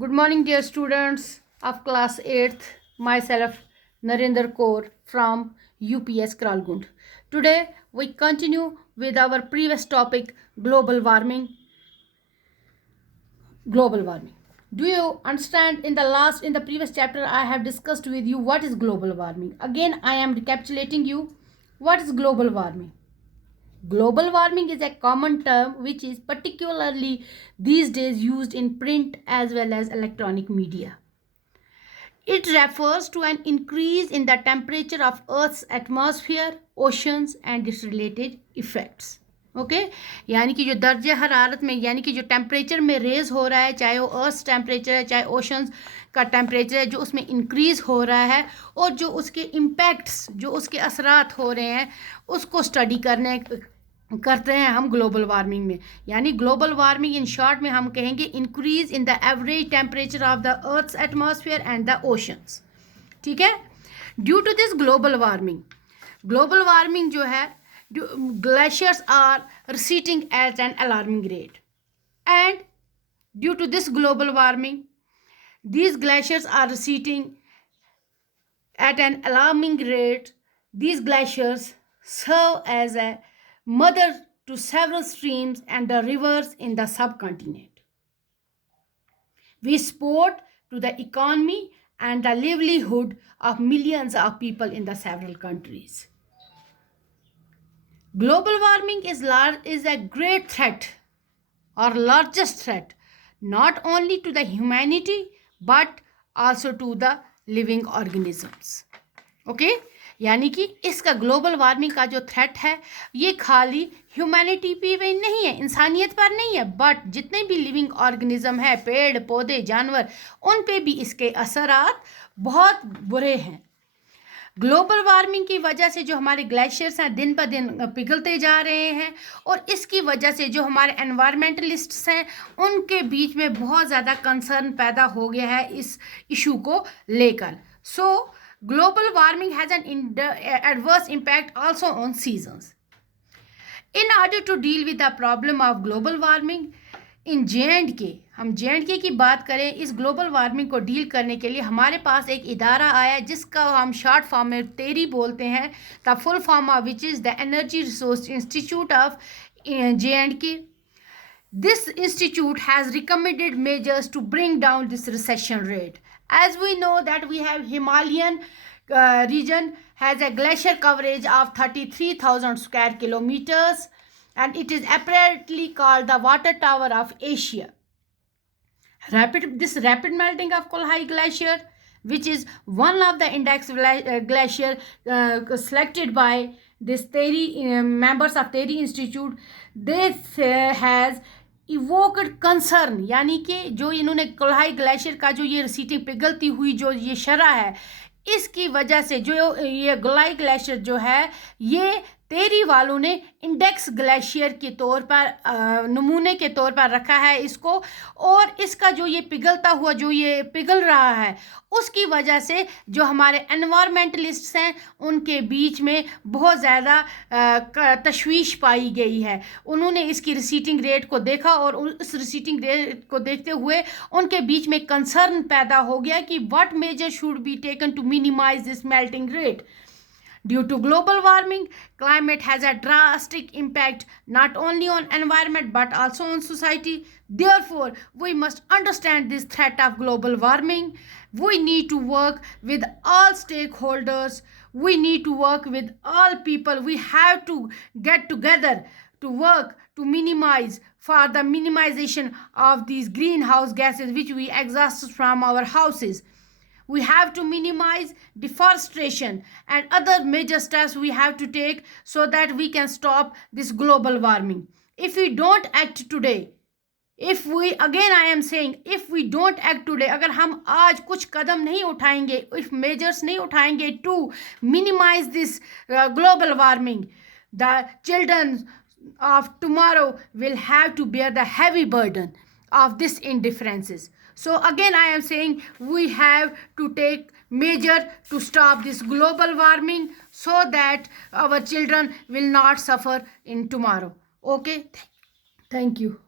Good morning, dear students of class 8th. Myself, Narendra Kaur from UPS Kralgund. Today, we continue with our previous topic, global warming. Global warming. Do you understand? In the previous chapter, I have discussed with you what is global warming. Again, I am recapitulating you what is global warming. Global warming is a common term which is particularly these days used in print as well as electronic media. It refers to an increase in the temperature of Earth's atmosphere, oceans and its related effects. Okay यानी कि जो दर्जे हरारत में यानी कि जो temperature में रेज हो रहा है, चाहे वो अर्थ टेम्परेचर है चाहे ओशंस का टेम्परेचर है, जो उसमें इंक्रीज़ हो रहा है और जो उसके इम्पैक्ट्स जो उसके असरात हो रहे हैं उसको स्टडी करते हैं हम ग्लोबल वार्मिंग में. यानी ग्लोबल वार्मिंग इन शॉर्ट में हम कहेंगे increase in the average temperature of the earth's atmosphere and the oceans. ठीक है. Due to this global warming जो है, glaciers are receding at an alarming rate, and due to this global warming these glaciers are receding at an alarming rate. These glaciers serve as a mother to several streams and the rivers in the subcontinent. We support to the economy and the livelihood of millions of people in the several countries. Global warming is a great threat or largest threat not only to the humanity but also to the living organisms. Okay? यानी कि इसका global warming का जो threat है ये खाली humanity पे नहीं है, इंसानियत पर नहीं है, बट जितने भी लिविंग ऑर्गेनिज्म है, पेड़ पौधे जानवर, उन पे भी इसके असरात बहुत बुरे हैं. ग्लोबल वार्मिंग की वजह से जो हमारे ग्लेशियर्स हैं दिन ब दिन पिघलते जा रहे हैं और इसकी वजह से जो हमारे एनवायरमेंटलिस्ट्स हैं उनके बीच में बहुत ज़्यादा कंसर्न पैदा हो गया है इस इशू को लेकर. सो global warming has an adverse impact also on seasons. In order to deal with the problem of global warming in J&K, हम J&K की बात करें, इस ग्लोबल वार्मिंग को डील करने के लिए हमारे पास एक इदारा आया जिसका हम शॉर्ट फॉर्म में तेरी बोलते हैं, the full form of which is the energy resource institute of J&K. This institute has recommended measures to bring down this recession rate. As we know that we have Himalayan region has a glacier coverage of 33,000 square kilometers and it is apparently called the water tower of Asia. This rapid melting of Kolhai glacier, which is one of the index glacier selected by this Tehri members of Tehri Institute, this has evoked concern, यानी कि जो इन्होंने कोल्हाई glacier का जो ये रिसीटिंग पिघलती हुई जो ये शरह है इसकी वजह से जो ये कोल्हाई ग्लेशियर जो है ये तेरी वालों ने इंडेक्स ग्लेशियर के तौर पर नमूने के तौर पर रखा है इसको, और इसका जो ये पिघलता हुआ जो ये पिघल रहा है उसकी वजह से जो हमारे एनवायरमेंटलिस्ट्स हैं उनके बीच में बहुत ज़्यादा तशवीश पाई गई है. उन्होंने इसकी रिसीटिंग रेट को देखा और उस रिसीटिंग रेट को देखते हुए उनके बीच में कंसर्न पैदा हो गया कि what measure should be taken to minimise this melting rate. Due to global warming, climate has a drastic impact not only on environment but also on society. Therefore, we must understand this threat of global warming. We need to work with all stakeholders. We need to work with all people. We have to get together to work to minimize for the minimization of these greenhouse gases which we exhaust from our houses. We have to minimize deforestation and other major steps we have to take so that we can stop this global warming. If we don't act today, if we don't act today, अगर हम आज कुछ कदम नहीं उठाएंगे, if measures नहीं उठाएंगे to minimize this global warming, the children of tomorrow will have to bear the heavy burden of this indifferences. So again I am saying we have to take measure to stop this global warming so that our children will not suffer in tomorrow. Okay, thank you.